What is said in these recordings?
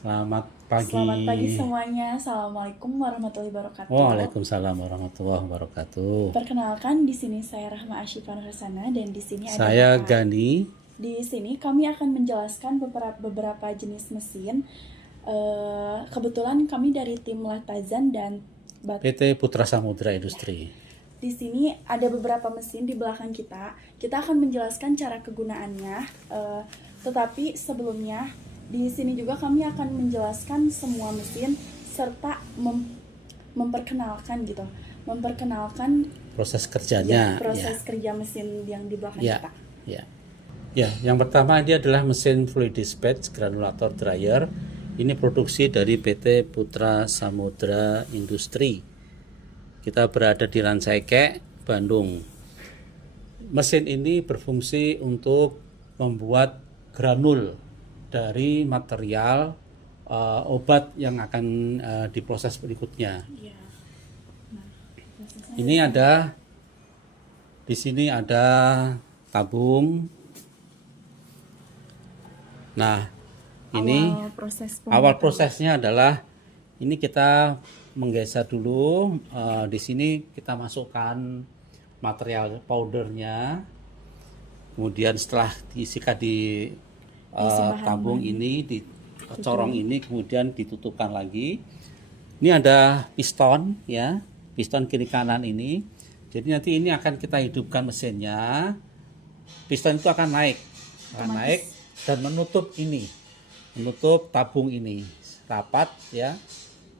Selamat pagi. Selamat pagi semuanya. Assalamualaikum warahmatullahi wabarakatuh. Waalaikumsalam warahmatullahi wabarakatuh. Perkenalkan, di sini saya Rahma Asyifa Nursana dan di sini ada Saya Bapak. Gani. Di sini kami akan menjelaskan beberapa jenis mesin. Kebetulan kami dari tim Latazan dan PT Putra Samudra Industri. Di sini ada beberapa mesin di belakang kita. Kita akan menjelaskan cara kegunaannya. Tetapi sebelumnya di sini juga kami akan menjelaskan semua mesin serta memperkenalkan Proses kerjanya. proses kerja mesin yang di belakang Ya. kita. Ya, yang pertama ini adalah mesin fluid dispatch granulator dryer. Ini produksi dari PT Putra Samudra Industri. Kita berada di Rancaikek, Bandung. Mesin ini berfungsi untuk membuat granul dari material obat yang akan diproses berikutnya. Iya. Nah, prosesnya Ini ada di sini ada tabung. Nah, ini awal prosesnya adalah ini kita menggeser dulu. Di sini kita masukkan material powdernya. Kemudian setelah diisikan di tabung ini, di corong ini, kemudian ditutupkan lagi. Ini ada piston ya, piston kiri kanan ini. Jadi nanti ini akan kita hidupkan mesinnya. Piston itu akan naik dan menutup ini, menutup tabung ini rapat ya.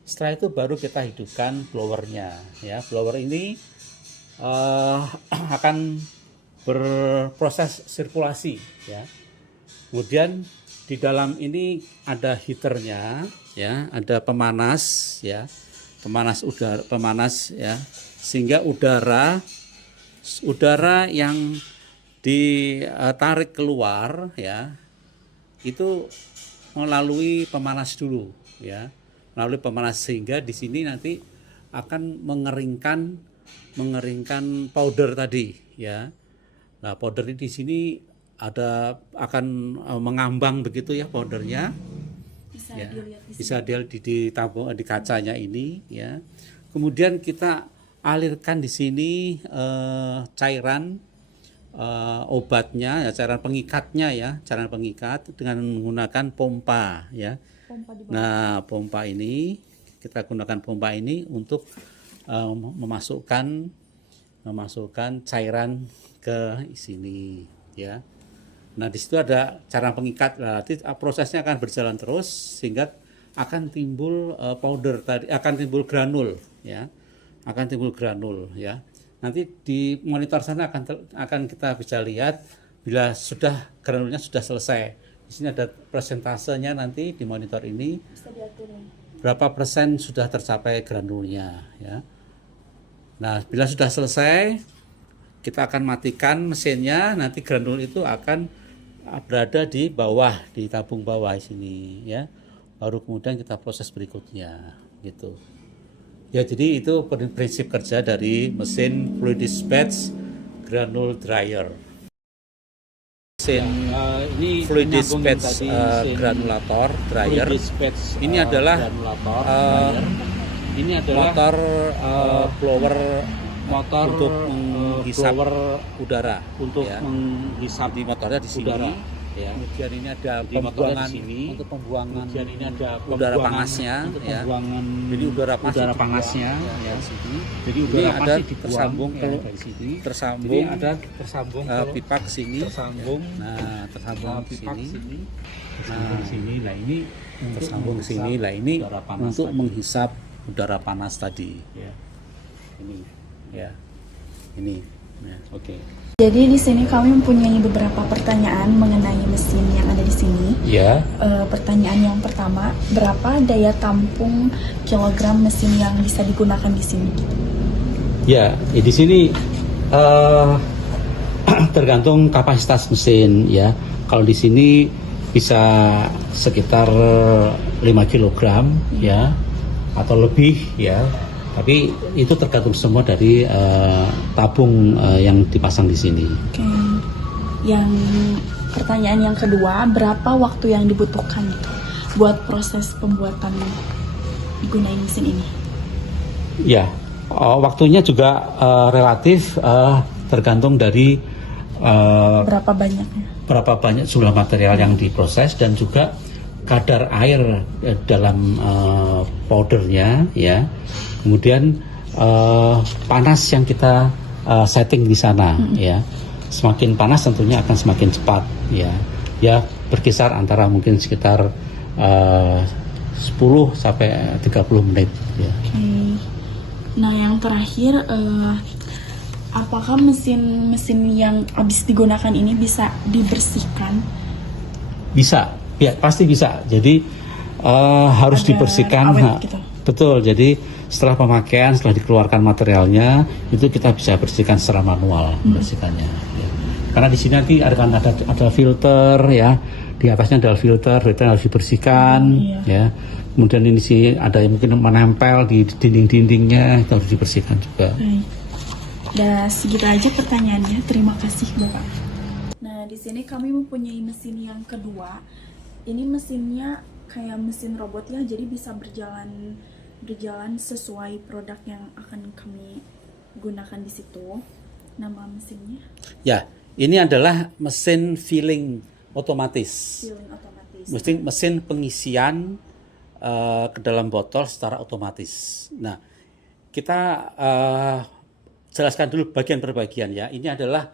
Setelah itu baru kita hidupkan blowernya ya. Blower ini akan berproses sirkulasi ya. Kemudian di dalam ini ada heaternya ya, ada pemanas ya, pemanas ya, sehingga udara yang ditarik keluar ya itu melalui pemanas dulu ya, melalui pemanas, sehingga di sini nanti akan mengeringkan powder tadi ya. Nah, powder ini di sini akan mengambang begitu ya powdernya. Bisa dilihat di tabung, di kacanya ini ya. Kemudian kita alirkan di sini cairan obatnya ya, cairan pengikatnya ya, cairan pengikat dengan menggunakan pompa ya. Nah, pompa ini kita gunakan pompa ini untuk memasukkan cairan ke sini ya. Nah, di situ ada cairan pengikat. Nah, nanti prosesnya akan berjalan terus sehingga akan timbul powder tadi, akan timbul granul ya. Akan timbul granul ya. Nanti di monitor sana akan kita bisa lihat bila sudah granulnya sudah selesai. Di sini ada persentasenya nanti di monitor ini. bisa diatur. Berapa persen sudah tercapai granulnya ya. Nah, bila sudah selesai kita akan matikan mesinnya. Nanti granul itu akan berada di bawah, di tabung bawah sini ya. Baru kemudian kita proses berikutnya gitu. Ya, jadi itu prinsip kerja dari mesin fluid dispatch granule dryer. Mesin ini fluid dispatch granulator dryer. Ini adalah motor blower untuk menghisap udara untuk ya. menghisap Di motornya di sini udara ya. Kemudian ini ada di motornya pembuangan di sini. untuk pembuangan Kemudian ini ada udara pembuangan panasnya untuk ya. pembuangan Jadi udara panasnya ya. sini. Jadi Ini udara ada panas dibuang tersambung ya, ke dari sini. tersambung Jadi ada tersambung ke pipa ke sini. tersambung Nah, tersambung ke pipa ke sini. sini. Nah, Tersambung ke sini. Nah, ini untuk Tersambung ke sini. menghisap Lah ini udara panas untuk tadi. menghisap udara panas tadi. Ya. Ini ya. Ini ya. Oke. Jadi di sini kami mempunyai beberapa pertanyaan mengenai mesin yang ada di sini. Ya. Pertanyaan yang pertama, berapa daya tampung kilogram mesin yang bisa digunakan di sini? Ya, di sini tergantung kapasitas mesin ya. Kalau di sini bisa sekitar 5 kg ya atau lebih ya. Tapi itu tergantung semua dari tabung yang dipasang di sini. Oke. Yang pertanyaan yang kedua, berapa waktu yang dibutuhkan gitu buat proses pembuatan digunain mesin ini? Ya, waktunya juga relatif tergantung dari Berapa banyaknya? berapa banyak jumlah material yang diproses dan juga kadar air dalam powdernya, ya. Kemudian panas yang kita setting di sana, ya. Semakin panas tentunya akan semakin cepat, ya. Ya berkisar antara mungkin sekitar 10 sampai 30 menit, ya. Oke. Nah, yang terakhir, apakah mesin yang habis digunakan ini bisa dibersihkan? Bisa, ya pasti bisa. Jadi harus Agar dibersihkan. awet Nah, gitu. betul. Jadi setelah pemakaian, setelah dikeluarkan materialnya, itu kita bisa bersihkan secara manual, membersihkannya. Ya. Karena di sini nanti ada filter, ya. Di atasnya ada filter harus dibersihkan, ya. Kemudian ini sih ada yang mungkin menempel di dinding-dindingnya, itu harus dibersihkan juga. Baik. Udah segitu aja pertanyaannya. Terima kasih Bapak. Nah, di sini kami mempunyai mesin yang kedua. Ini mesinnya kayak mesin robot ya, jadi bisa berjalan sesuai produk yang akan kami gunakan di situ. Nama mesinnya Ya, ini adalah mesin filling otomatis. filling otomatis. Mesin pengisian ke dalam botol secara otomatis. Nah, kita jelaskan dulu bagian per bagian ya. Ini adalah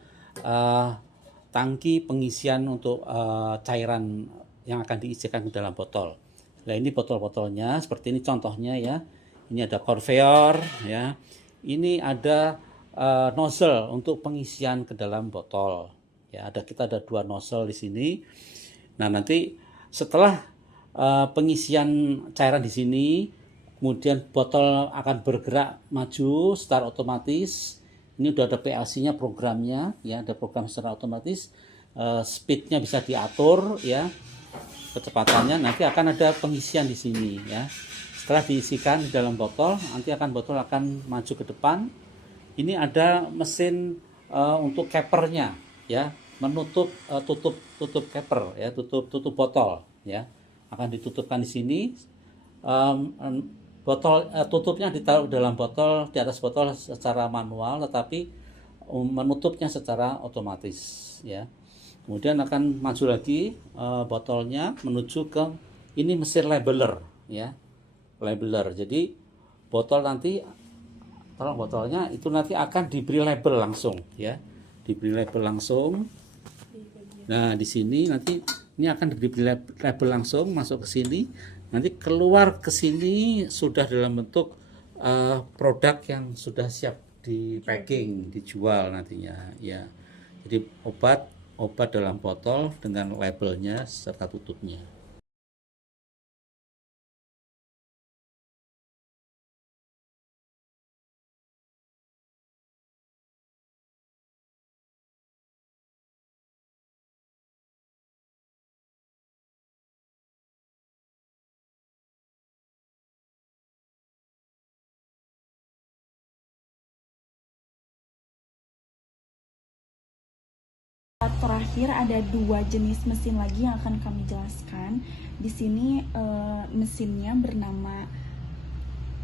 tangki pengisian untuk cairan yang akan diisikan ke dalam botol. Nah, ini botol-botolnya seperti ini contohnya ya. Ini ada conveyor ya. Ini ada nozzle untuk pengisian ke dalam botol. Ya, kita ada 2 nozzle di sini. Nah, nanti setelah pengisian cairan di sini, kemudian botol akan bergerak maju secara otomatis. Ini udah ada PLC-nya, programnya, ya, ada program secara otomatis. Speednya bisa diatur, ya, kecepatannya. Nanti akan ada pengisian di sini, ya. Setelah diisikan di dalam botol, nanti botol akan maju ke depan. Ini ada mesin untuk capernya, ya, menutup tutup caper, ya, tutup botol, ya. Akan ditutupkan di sini. Botol tutupnya ditaruh dalam botol, di atas botol secara manual, tetapi menutupnya secara otomatis, ya. Kemudian akan maju lagi botolnya menuju ke ini mesin labeler, ya, labeler. Jadi botol nanti, tolong botolnya itu nanti akan diberi label langsung, ya, diberi label langsung. Nah, di sini nanti ini akan diberi label langsung masuk ke sini. Nanti keluar ke sini sudah dalam bentuk produk yang sudah siap di packing, dijual nantinya, ya. Jadi obat dalam botol dengan labelnya serta tutupnya. Terakhir ada 2 jenis mesin lagi yang akan kami jelaskan. Di sini mesinnya bernama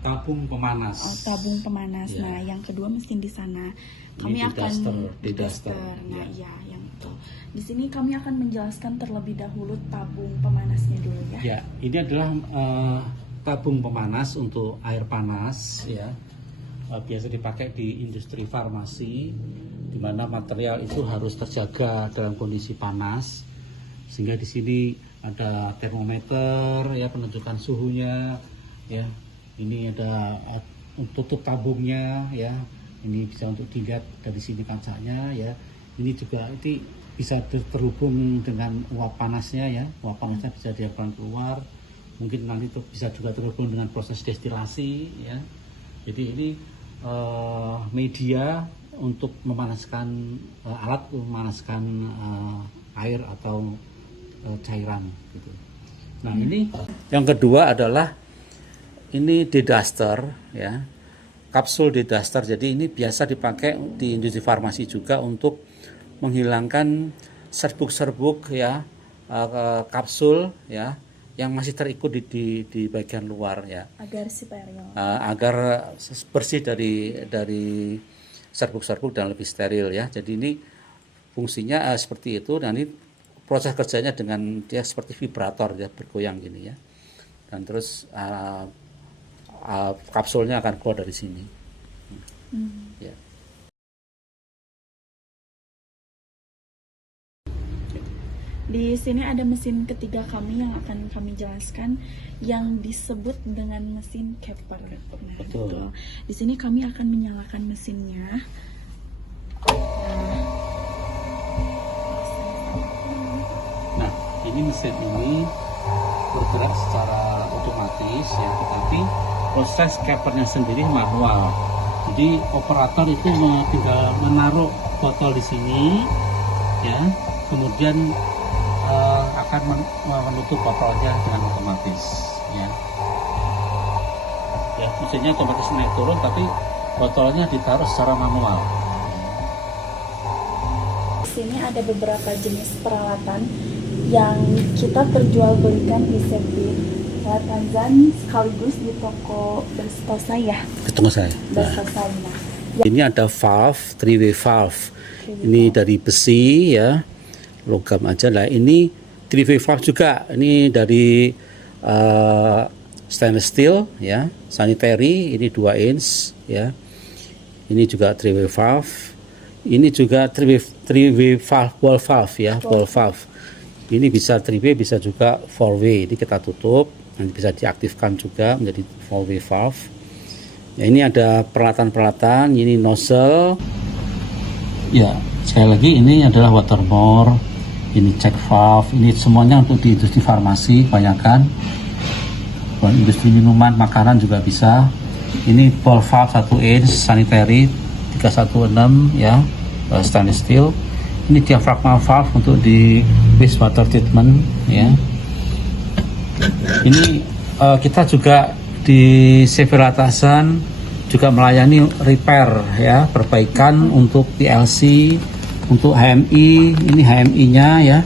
Tabung pemanas. tabung pemanas. Ya. Nah, yang kedua mesin di sana kami Ini akan deduster. Nah, Ya. ya, yang itu. Di sini kami akan menjelaskan terlebih dahulu tabung pemanasnya dulu ya. Ya, ini adalah tabung pemanas untuk air panas, ya. Biasa dipakai di industri farmasi, di mana material itu harus terjaga dalam kondisi panas, sehingga di sini ada termometer, ya, penunjukan suhunya, ya. Ini ada tutup tabungnya, ya. Ini bisa untuk dilihat dari sini kancanya, ya. Ini juga bisa terhubung dengan uap panasnya, ya. Uap panasnya bisa dialirkan keluar. Mungkin nanti bisa juga terhubung dengan proses destilasi, ya. Jadi ini media untuk memanaskan alat memanaskan air atau cairan, gitu. Nah, ini yang kedua adalah ini deduster, ya, kapsul deduster. Jadi ini biasa dipakai di industri farmasi juga untuk menghilangkan serbuk-serbuk, ya, kapsul, ya, yang masih terikut di bagian luar ya, Agar steril. agar bersih dari serbuk-serbuk dan lebih steril ya. Jadi ini fungsinya seperti itu, dan ini proses kerjanya dengan dia seperti vibrator ya, bergoyang gini ya, dan terus kapsulnya akan keluar dari sini. Ya. Di sini ada mesin ketiga kami yang akan kami jelaskan, yang disebut dengan mesin Kepler. Nah, Betul. Di sini kami akan menyalakan mesinnya. Nah, ini mesin ini bergerak secara otomatis ya, tetapi proses Keplernya sendiri manual. Jadi operator itu tinggal menaruh botol di sini ya, kemudian akan menutup botolnya dengan otomatis ya. Ya, mesinnya otomatis naik turun, tapi botolnya ditaruh secara manual. Di sini ada beberapa jenis peralatan yang kita perjualbelikan di Septi Latanzan sekaligus di toko Bestosa ya. Tunggu saya. Bestosa. Nah, Ini ada valve, three-way valve. Ini dari besi ya, logam aja lah. Ini three-way valve juga. Ini dari stainless steel ya, sanitary. Ini 2 inch ya. Ini juga three-way valve. Ini juga three-way valve, ball valve ya, ball valve. Ini bisa 3-way, bisa juga 4-way. Ini kita tutup, nanti bisa diaktifkan juga menjadi 4-way valve. Ya, ini ada peralatan-peralatan, ini nozzle. Ya, sekali lagi ini adalah water bore, ini check valve, ini semuanya untuk di industri farmasi kebanyakan. Buat industri minuman, makanan juga bisa. Ini ball valve 1 inch sanitary 316 ya, stainless steel. Ini diaphragma valve untuk di wastewater treatment ya. Ini kita juga di CV Latanzan juga melayani repair ya, perbaikan untuk PLC, untuk HMI. Ini HMI-nya ya,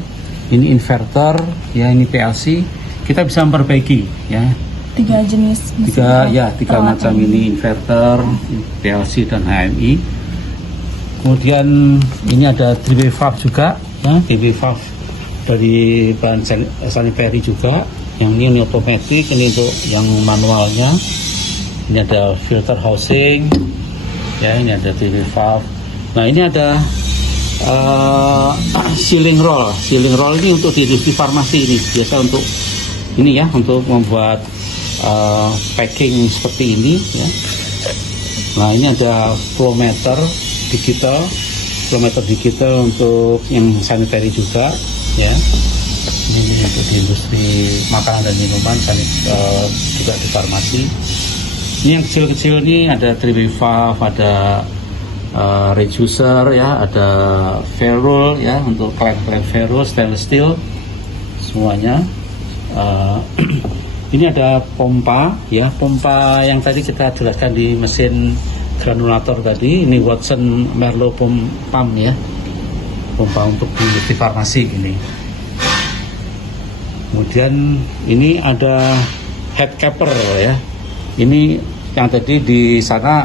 ini inverter ya, ini PLC. Kita bisa memperbaiki ya. 3 jenis mesin. Tiga macam ini, inverter, PLC dan HMI. Kemudian ini ada 3-way valve juga ya, 3-way valve dari bahan sanitary juga. Yang ini otomatis, ini untuk yang manualnya. Ini ada filter housing ya, ini ada 3-way valve. Nah, ini ada sealing roll. Sealing roll ini untuk di industri farmasi, ini biasa untuk ini ya, untuk membuat packing seperti ini ya. Nah, ini ada flowmeter digital untuk yang sanitary juga ya. Ini untuk di industri makanan dan minuman, juga di farmasi. Ini yang kecil-kecil ini ada 3-way valve, ada reducer ya, ada ferrule ya, untuk klep-klep ferrule, stainless steel semuanya. Ini ada pompa ya, pompa yang tadi kita jelaskan di mesin granulator tadi. Ini Watson Merlot pump ya, pompa untuk industri farmasi ini. Kemudian ini ada head capper ya. Ini yang tadi di sana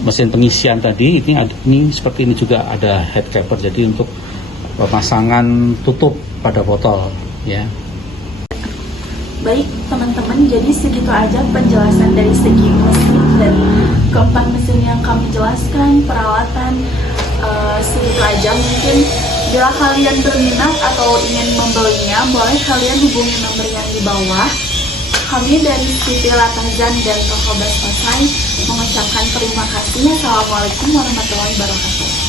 mesin pengisian tadi, ini seperti ini juga ada head capper, jadi untuk pemasangan tutup pada botol ya. Baik teman-teman, jadi segitu aja penjelasan dari segi mesin dan keempat mesin yang kami jelaskan, peralatan, segitu aja. Mungkin bila kalian berminat atau ingin membelinya, boleh kalian hubungi nomor yang di bawah. Kami dari CV Latanzan dan Toko Bestosa mengucapkan terima kasih. Assalamualaikum warahmatullahi wabarakatuh.